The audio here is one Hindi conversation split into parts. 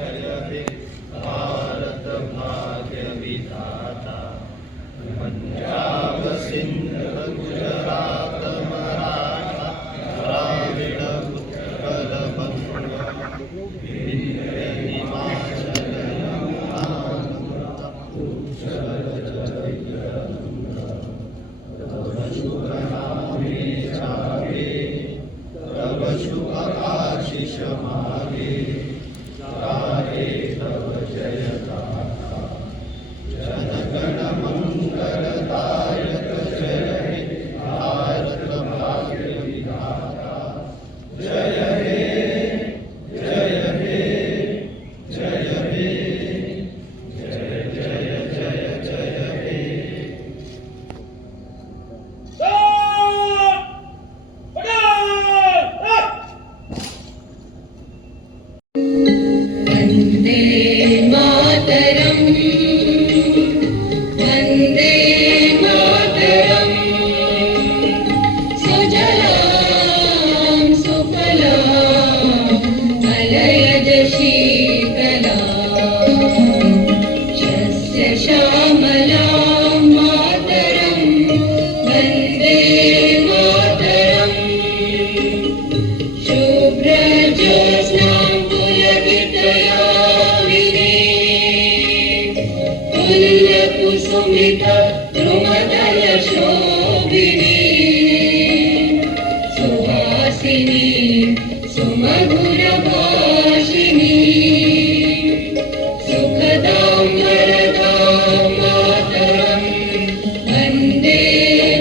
जय हे भारत भाग्य विधाता। पंजाब सिंध गुजरात मराठा द्राविड़ उत्कल बंग विंध्य हिमाचल यमुना तब शुभ नामे जागे, तब शुभ आशीष मागे, गाहे तब जय गाथा। जन गण मंगलदायक जय हे भारत भाग्य विधाता। जय हे जय हे जय हे जय जय जय जय हे। वन्दे मातरम्, वन्दे मातरम्। सुजलां सुफलां मलयज शीतलां, शस्य श्यामलां मातरम् वन्दे मातरम्। शुभ्रज्योत्स्नां पुलकितयामिनी, पुल्लकुसुमिता द्रुमदलशोभिनी, सुहासिनी सुमधुरभाषिणी, सुखदां वरदां मातरं वन्दे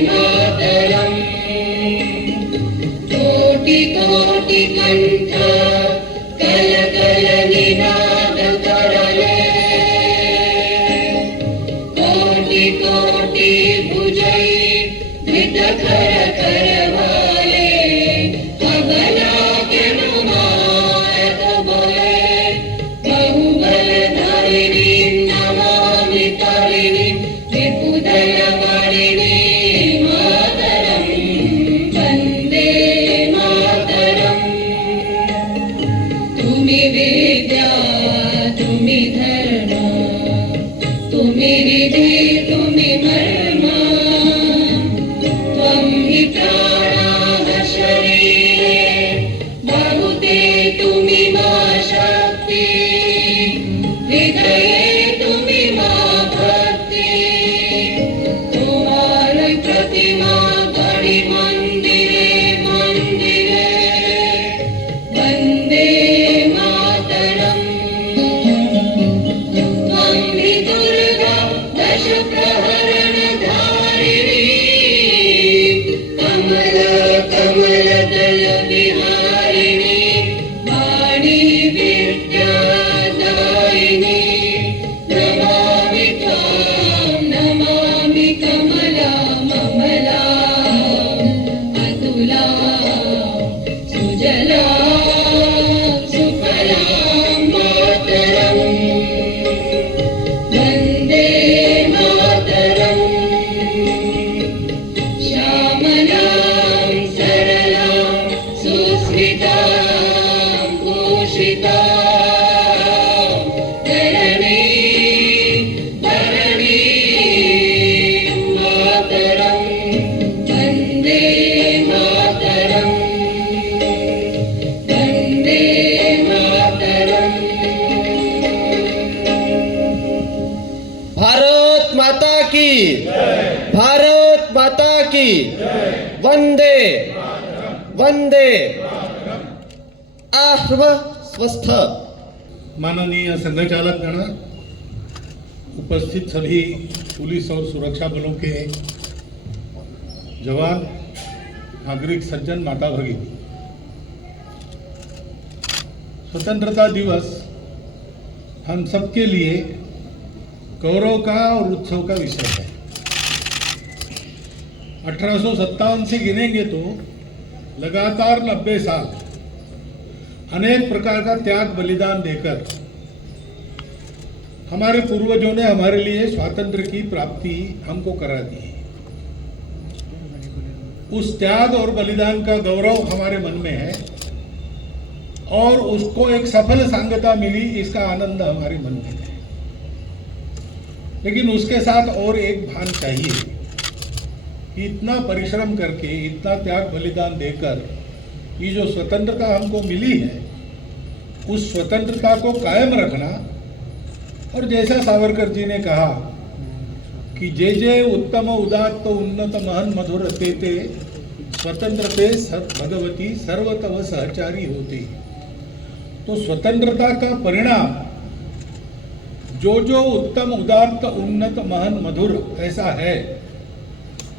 मातरम्। कोटि कोटि कंठ कल कल निनाद करले, कोटि कोटि भुजै धृत कर करवाले, अबला के नुमायत बोले, बहुबलधारिणी नमामि तारिणी, विपुदलवारिणी मातरं वन्दे मातरम्। तुम्ही विद्या तुम्ही धर्म, तुम्ही रिधी तुम्ही मर्म, त्वं हि प्राणाः शरीरे, बहुते तुम्ही मा शक्ति, हृदये तुम्ही मा भक्ति। तुम्हारी प्रतिमा गढ़ी मंदिरे मंदिरे, वन्दे मातरम्। त्वं हि दुर्गा दश प्रहरणधारिणी, कमल कमल दल विहारिणी, वाणी विद्यादायिनी, नमामि त्वां नमामि कमलाम् अमलाम् अतुलाम् सुजलां सुफलां मातरम् वन्दे मातरम्। श्यामलां सरलां सुस्मितां भूषितां, धरणीं धरणीं मातरं वन्दे मातरम् वन्दे मातरम्। भारत माता की, भारत माता की, वंदे वंदे। स्वस्थ। माननीय संघचालक गण, उपस्थित सभी पुलिस और सुरक्षा बलों के जवान, नागरिक सज्जन, माता भगिनी, स्वतंत्रता दिवस हम सबके लिए गौरव का और उत्सव का विषय है। 1857 से गिनेंगे तो लगातार 90 साल अनेक प्रकार का त्याग बलिदान देकर हमारे पूर्वजों ने हमारे लिए स्वातंत्र्य की प्राप्ति हमको करा दी। उस त्याग और बलिदान का गौरव हमारे मन में है और उसको एक सफल सांगता मिली, इसका आनंद हमारे मन में है। लेकिन उसके साथ और एक भान चाहिए कि इतना परिश्रम करके, इतना त्याग बलिदान देकर ये जो स्वतंत्रता हमको मिली है, उस स्वतंत्रता को कायम रखना। और जैसा सावरकर जी ने कहा कि जे जे उत्तम उदात्त उन्नत महन मधुर तेते स्वतंत्रते भगवती सर्वतव सहचारी होती। तो स्वतंत्रता का परिणाम जो जो उत्तम उदात्त उन्नत महन मधुर ऐसा है,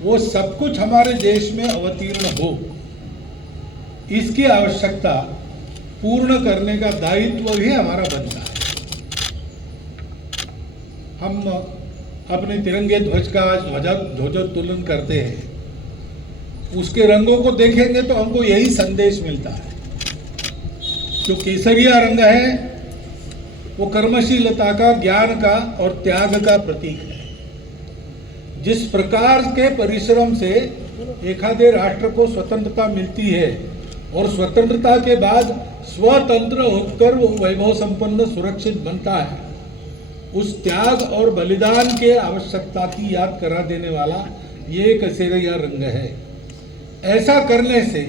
वो सब कुछ हमारे देश में अवतीर्ण हो, इसकी आवश्यकता पूर्ण करने का दायित्व भी हमारा बनता है। हम अपने तिरंगे ध्वज का ध्वजोत्तोलन करते हैं, उसके रंगों को देखेंगे तो हमको यही संदेश मिलता है। जो केसरिया रंग है वो कर्मशीलता का, ज्ञान का और त्याग का प्रतीक है। जिस प्रकार के परिश्रम से एखादे राष्ट्र को स्वतंत्रता मिलती है और स्वतंत्रता के बाद स्वतंत्र होकर वो वैभव संपन्न सुरक्षित बनता है, उस त्याग और बलिदान के आवश्यकता की याद करा देने वाला ये केसरिया रंग है। ऐसा करने से,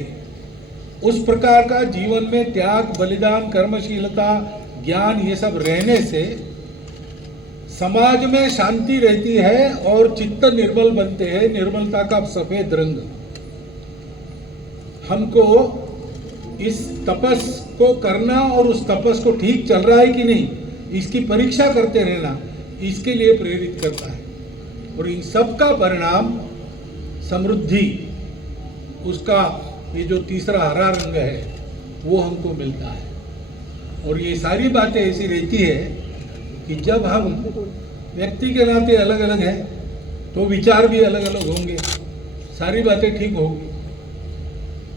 उस प्रकार का जीवन में त्याग, बलिदान, कर्मशीलता, ज्ञान ये सब रहने से समाज में शांति रहती है और चित्त निर्मल बनते हैं। निर्मलता का सफेद रंग हमको इस तपस को करना और उस तपस को ठीक चल रहा है कि नहीं, इसकी परीक्षा करते रहना, इसके लिए प्रेरित करता है। और इन सब का परिणाम समृद्धि, उसका ये जो तीसरा हरा रंग है वो हमको मिलता है। और ये सारी बातें ऐसी रहती है कि जब हम व्यक्ति के नाते अलग अलग हैं तो विचार भी अलग अलग होंगे, सारी बातें ठीक होंगी,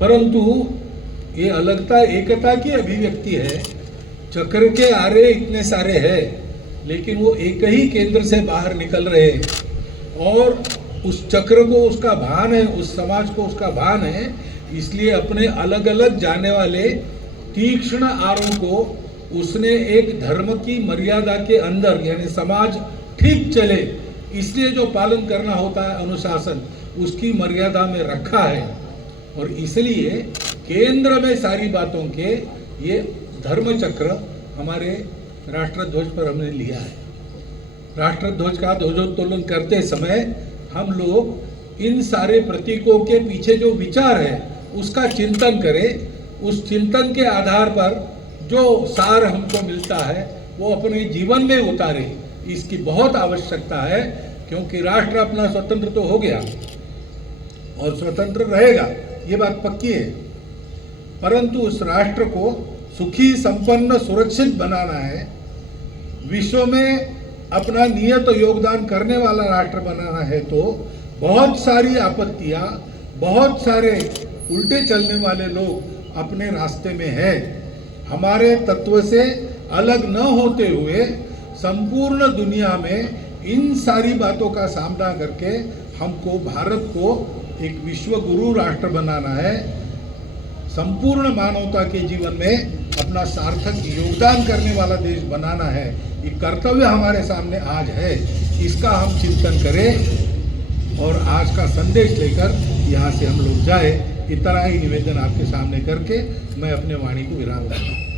परंतु ये अलगता एकता की अभिव्यक्ति है। चक्र के आरे इतने सारे हैं, लेकिन वो एक ही केंद्र से बाहर निकल रहे हैं और उस चक्र को उसका भान है, उस समाज को उसका भान है। इसलिए अपने अलग अलग जाने वाले तीक्ष्ण आरों को उसने एक धर्म की मर्यादा के अंदर, यानी समाज ठीक चले इसलिए जो पालन करना होता है अनुशासन, उसकी मर्यादा में रखा है। और इसलिए केंद्र में सारी बातों के ये धर्म चक्र हमारे राष्ट्रध्वज पर हमने लिया है। राष्ट्रध्वज का ध्वजोत्तोलन करते समय हम लोग इन सारे प्रतीकों के पीछे जो विचार है उसका चिंतन करें। उस चिंतन के आधार पर जो सार हमको मिलता है वो अपने जीवन में उतारे, इसकी बहुत आवश्यकता है। क्योंकि राष्ट्र अपना स्वतंत्र तो हो गया और स्वतंत्र रहेगा, ये बात पक्की है, परंतु उस राष्ट्र को सुखी, संपन्न, सुरक्षित बनाना है, विश्व में अपना नियत योगदान करने वाला राष्ट्र बनाना है, तो बहुत सारी आपत्तियां, बहुत सारे उल्टे चलने वाले लोग अपने रास्ते में हैं। हमारे तत्व से अलग न होते हुए संपूर्ण दुनिया में इन सारी बातों का सामना करके हमको भारत को एक विश्व गुरु राष्ट्र बनाना है। संपूर्ण मानवता के जीवन में अपना सार्थक योगदान करने वाला देश बनाना है। ये कर्तव्य हमारे सामने आज है, इसका हम चिंतन करें और आज का संदेश लेकर यहाँ से हम लोग जाए। इतना ही निवेदन आपके सामने करके मैं अपने वाणी को विराम देता हूँ।